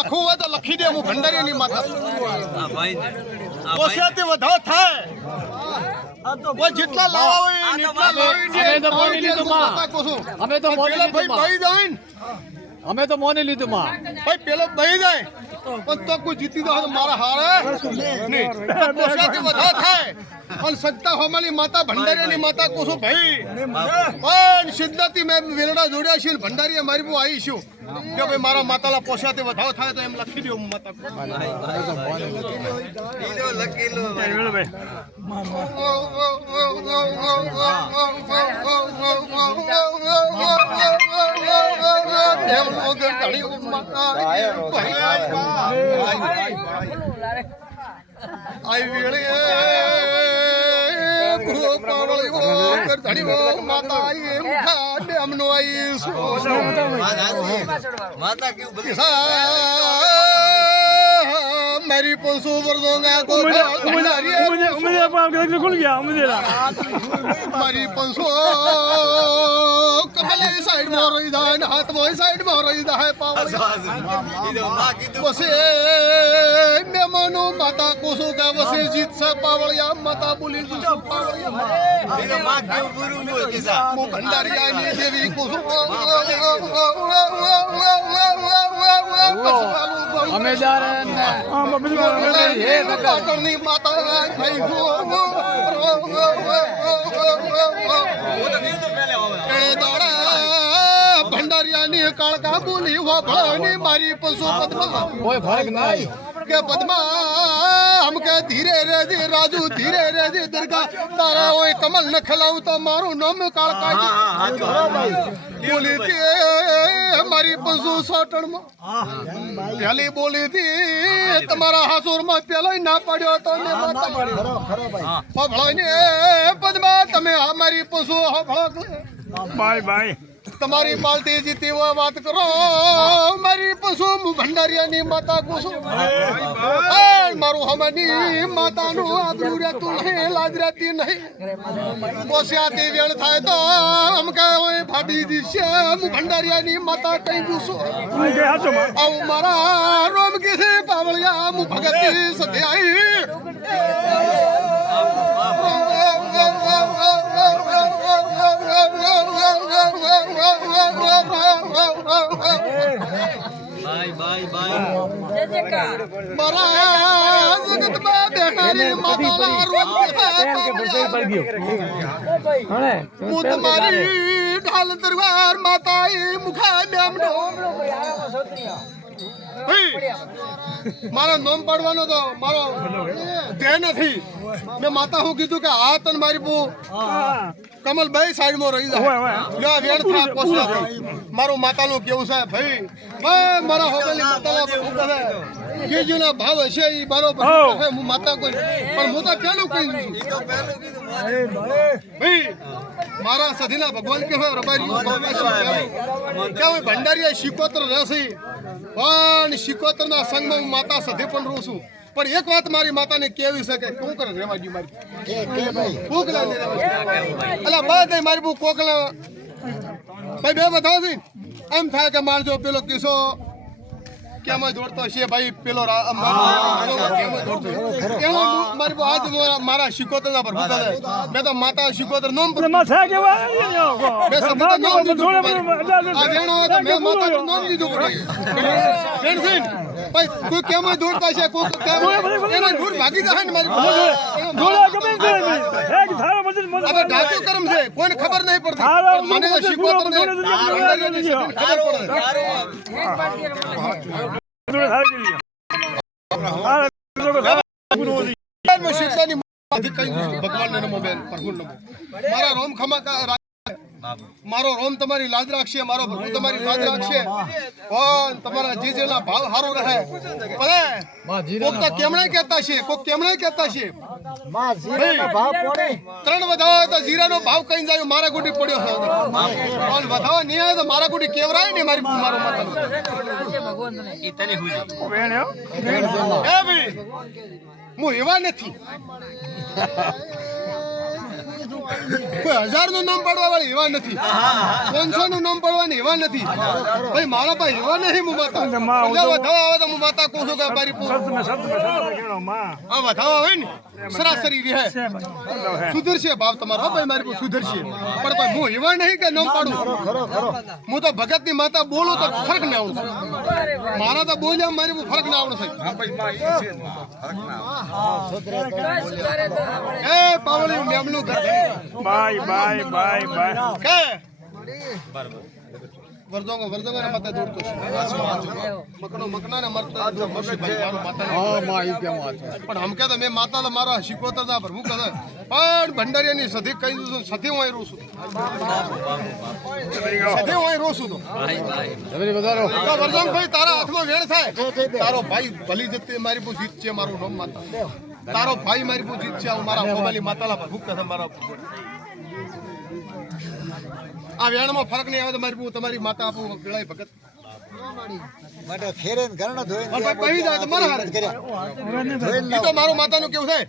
લખવું હોય તો લખી દે હું ભંડારીની માતા પોસ્યાથી વધારો થાય કોઈ જેટલા લાવા હોય એટલા લાવી દે અમે તો મોની લીધું માં અમે તો મોની લીધું માં અમે તો મોની લીધું માં ભાઈ પેલો બહી જાય પણ તો કોઈ જીતી દો મારા હારે નહીં પોસ્યાથી વધારો થાય પણ સત્તા હોમાની માતા ભંડારીની માતા કોસો ભાઈ પણ સિદ્ધાથી મેં વેરડા જોડ્યા છે ભંડારીએ મારી બહુ આવી છું કે ભાઈ મારા માતાલા પોસ્યાથી વધારો થાય તો એમ લખી દઉં માતા લખી લો आई वेळे गुरु पावळी वो कर धडी वो माता आई मुखा डेमनो आई माता क्यों बोली मेरी पंसो वर्दोंगा को मुझे पाव के खुल गया मुझे मेरी पंसो कमले साइड में रही दा हाथ में साइड में रही दा है पावळी बसे मैं मनो माता कोसो का वसे जीत सा पावळिया माता बोली जो पावळिया मां क्यों गुरु नो किसा मो भंडारिया नी देवी कोसो અમે જારે ને हे पाटणनी माता भाई गो के दाड़ा भंडारिया नी काळका बोली वो भळनी मारी पशु पद्मा કોઈ ફરક નહીં के पद्मा हमके धीरे रे जी राजू धीरे रे जी दुर्गा तारा ओए कमल न खिलाऊं तो मारू नाम काळका बोली थी हमारी पशु सोटण में पहली बोली थी तुम्हारा हासुर में पहले ना पड़ो तो ने माता हो भलो ने पद्मा तमे हमारी पशु हो भलो બાય બાય તમારી પાલતી જીતી वो बात करो મારી પશુ ભંડારિયાની માતા કોસો મારું હમની માતાનું આબરૂ રહેતું નહીં લાજ રહેતી નહીં પોસ્યાથી વેણ થાય તો આમ કે ઓય ભાભી દીશે હું ભંડારિયાની માતા કઈ ગુસો આવું મારા રોમ કે પાવળિયા હું ભગતી સધ્યાઈ बाय बाय बाय मारा जगत में बेकारी माताला रोम मु तुम्हारी ढाल दरबार माताई मुखा मेमनो मारो नोम पड़वानो तो मारो दे नहीं मैं माता हूँ कीधु के हाथ अन मारी बू कमल भाई साइड में रही जा वेण था पोसला मारो मातालो केવું છે ભાઈ ભાઈ મારા હોગલી માતાલા ભૂખ છે કેજુના ભાવ છે ઈ બરોબર છે હું માતા કોઈ પણ હું તો પેલું કહી છું ભાઈ મારા સધીના ભગવાન કે હોય રબારી કે હું ભંડારીયા શિકોત્ર રહેશે પણ શિકોત્રના સંગમાં હું માતા સધે પણ રહું છું પણ એક વાત મારી માતાને કેવી છે કે શું કરે રેવાજી મારી કોકલા ને અલા બાદ મારી બુ કોકલા ભાઈ બે બતાવો છે એમ થાય કે મારજો પેલો કિસ્સો કેમ દોડતો છે ભાઈ પેલો કેમ દોડતો એવો મારી બુ આજ મારા શિકોતરના પર ભૂકા છે મેં તો માતા શિકોતર નોમ પર માથા કેવા મેં સબૂત નોમ દીધું આ વેણો તો મેં માતાનું નામ દીધું પડે વેણસીન ભાઈ કોઈ કેમ દોડતા છે કોઈ કેમ એના દૂર ભાગી જાય ને મારી દોડા ગમે છે એક થારા મજલ હવે ડાકુ કરમ છે કોઈને ખબર નહીં પડતી મને તો શિકોતર ને ખબર પડે ભગવાન નમો બેન પ્રભુ નમો મારા રોમ ખમા મારો રોમ તમારી લાજ રાખશે મારો પ્રભુ તમારી લાજ રાખશે ઓન તમારા જીજેના ભાવ હારો રહે ભલે કોક તો કેમણે કહેતા છે કોક કેમણે કહેતા છે માં જીરાનો ભાવ પડે ત્રણ વધાવો તો જીરાનો ભાવ કઈ જાય મારા ગુડી પડ્યો છે ઓન વધાવો નહીં આવે તો મારા ગુડી કેવરાય ને મારી મારો માતા ભગવાન ઈ તને હુજી વેણ એ ભાઈ હું એવા નથી કોઈ 1000 નું નામ પાડવા વાળી એવા નથી, 500 નું નામ પાડવાની એવા નથી. ભાઈ મારા પાસે એવા નહીં. હું માતા વધાવા આવે તો હું માતા કહું છું કે મારી આ વધાવા હોય ને સરાસરી રહે સુધરશે ભાવ તમારો. ભાઈ મારી પાસે સુધરશે, પણ ભાઈ હું એવા નહીં કે નામ પાડું. હું તો ભગત ની માતા બોલું તો ફરક ના આવડે. મારા તો બોલ્યા મારી બહુ ફરક ના આવડે. એ પાવળી મેમલું ઘર કે વર્જોંગો ને માતા દોડતો છે. મકના ને મરતા પણ હમ કે તો મેં માતા તો મારા શીખવતા હતા પર હું કહે પણ ભંડારીયાની સધી કહી દીધું. સધી હું રહું છું, સધી હું રહું છું. તો વર્જોંગભાઈ તારા હાથમાં વેણ થાય. તારો ભાઈ ભલી જતી મારી બહુ જીત છે. મારું નામ માતા. તારો ભાઈ મારી બહુ જીત છે. હું મારા મોબાઈલ માતાલા પર હું કહે મારા આ વેણમાં ફરક નહીં આવે તો મારી બહુ તમારી માતા આપું ગળાઈ ભગત માટે ફેરે ઘરનો ધોઈને બહી જાય તો મારા હારે ઈ તો મારું માતાનું કેવું થાય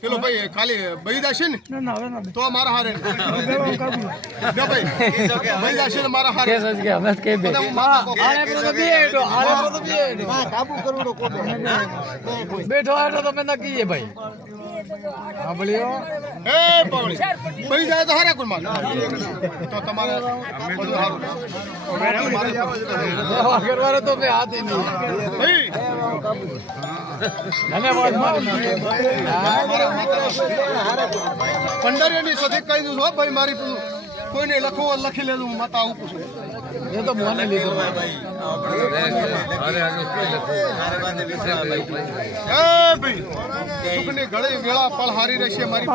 પેલો ભાઈ ખાલી બહી જશે ને તો મારા હારે જો ભાઈ બહી જશે ને મારા હારે કાબુ કરવું તો કોબે બેઠો આટલો તો મેં નક્કી ભાઈ. હા બોલ્યો એ પાવળી બહી જાય તો હારે કોણ માર તો તમારે બધું સારું કરવાનો તો મેં હાથ નહીં. ભાઈ ધન્યવાદ ભંડારીયાની સધી કહી દઉં છું. ભાઈ મારી કોઈને લખવું લખી લેલું. હું માતા આવું છું. એ તો મોને લીધો. એ ભાઈ સુખની ઘડી વેળા પળ હારી રહેશે મારી